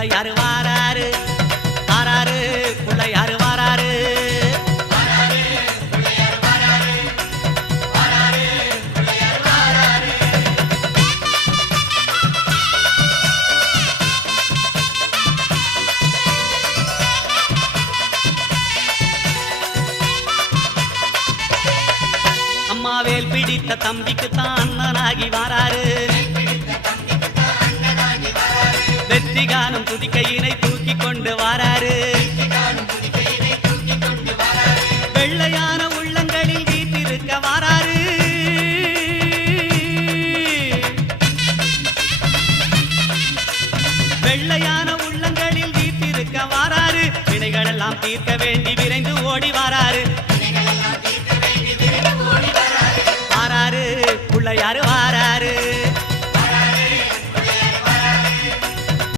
புள்ளையாரு வாராரு வாராரு புள்ளையாரு வாராரு அம்மாவேல் பிடித்த தம்பிக்கு தான் அண்ணனாகி வாராரு வெற்றி காணும் துதிக்கையினை தூக்கி கொண்டு வாராரு வெள்ளையான உள்ளங்களில் வீட்டிருக்க வாராரு வெள்ளையான உள்ளங்களில் வீட்டிருக்க வாராரு வினைகளெல்லாம் தீர்க்க வேண்டி விரைந்து ஓடி வாராரு